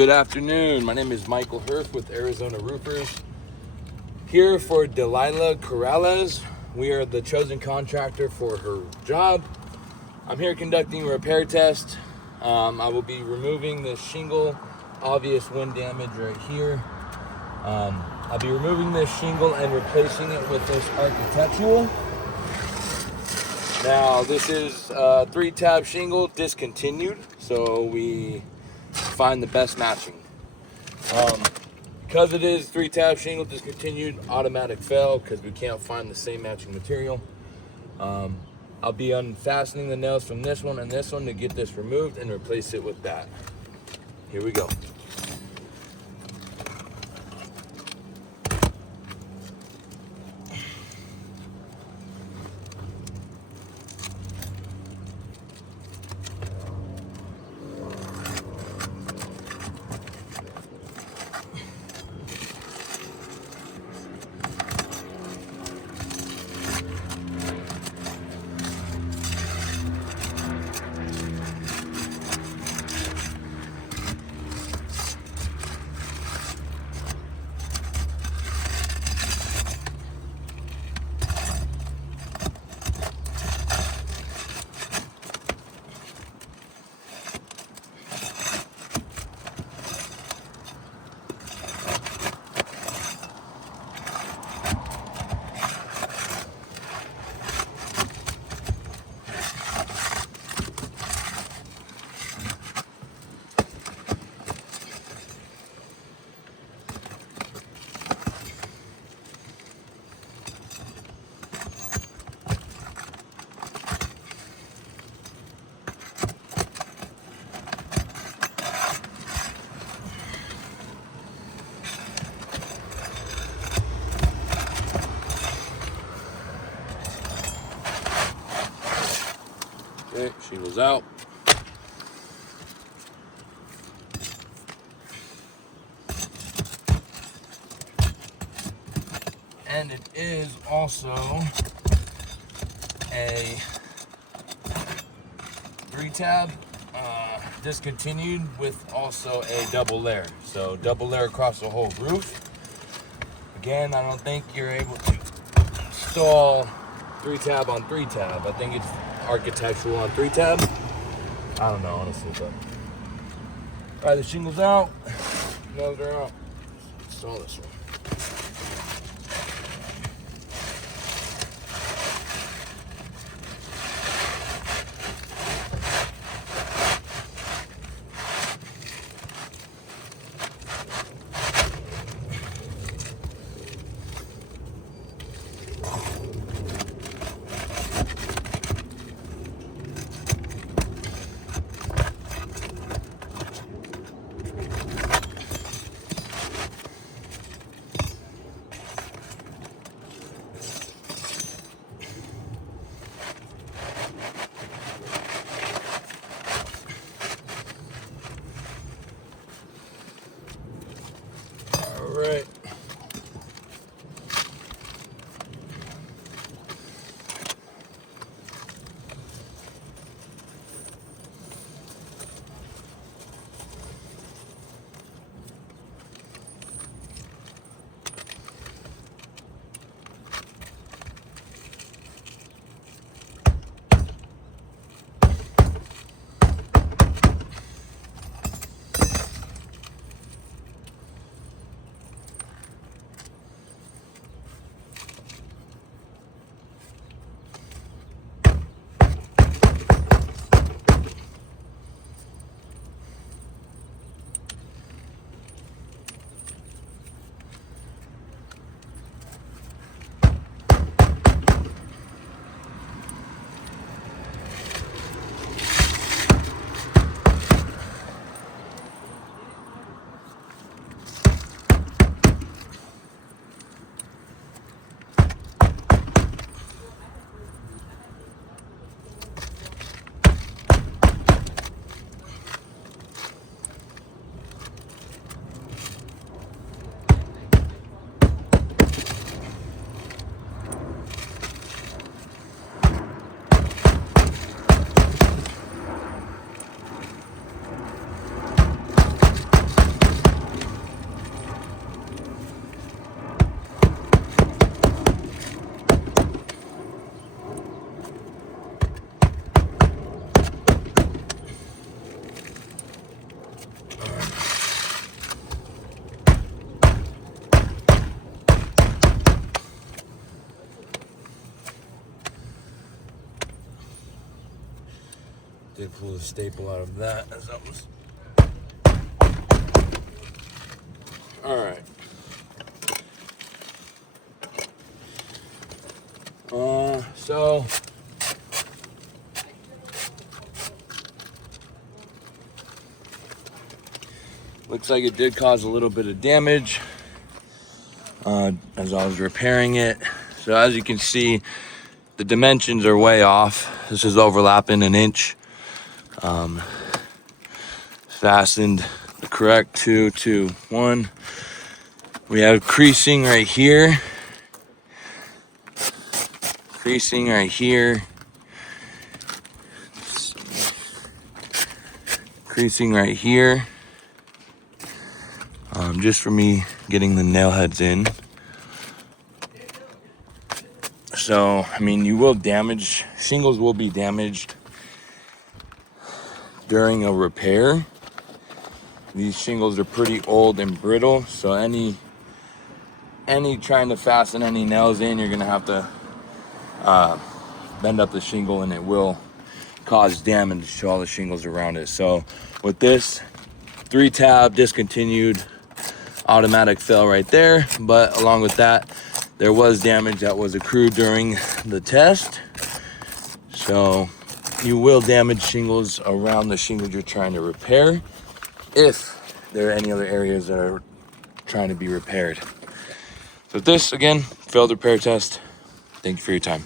Good afternoon. My name is Michael Hurth with Arizona Roofers. Here for Dalila Corrales. We are the chosen contractor for her job. I'm here conducting a repair test. I will be removing the shingle, obvious wind damage right here. I'll be removing this shingle and replacing it with this architectural. Now this is 3-tab shingle, discontinued, so we find the best matching. Because it is 3-tab shingle, discontinued, automatic fail because we can't find the same matching material. I'll be unfastening the nails from this one and this one to get this removed and replace it with that. Here we go. Okay, shingles out. And it is also a 3-tab, discontinued with also a double layer. So double layer across the whole roof. Again, I don't think you're able to install 3-tab on 3-tab. I think it's architectural on 3-tab. I don't know, honestly, but. Alright, the shingles out. Nails are out. Let's install this one. Alright. pull the staple out of that as that was. All right. So looks like it did cause a little bit of damage as I was repairing it. So as you can see, the dimensions are way off. This is overlapping an inch. Fastened the correct 2 to 1. We have creasing right here. Creasing right here. Creasing right here. Just for me getting the nail heads in. So, I mean, you will damage, shingles will be damaged during a repair. These shingles are pretty old and brittle, so any trying to fasten any nails in, you're gonna have to bend up the shingle, and it will cause damage to all the shingles around it. So with this 3-tab discontinued, automatic fail right there. But along with that, there was damage that was accrued during the test. So you will damage shingles around the shingles you're trying to repair if there are any other areas that are trying to be repaired. So this, again, failed repair test. Thank you for your time.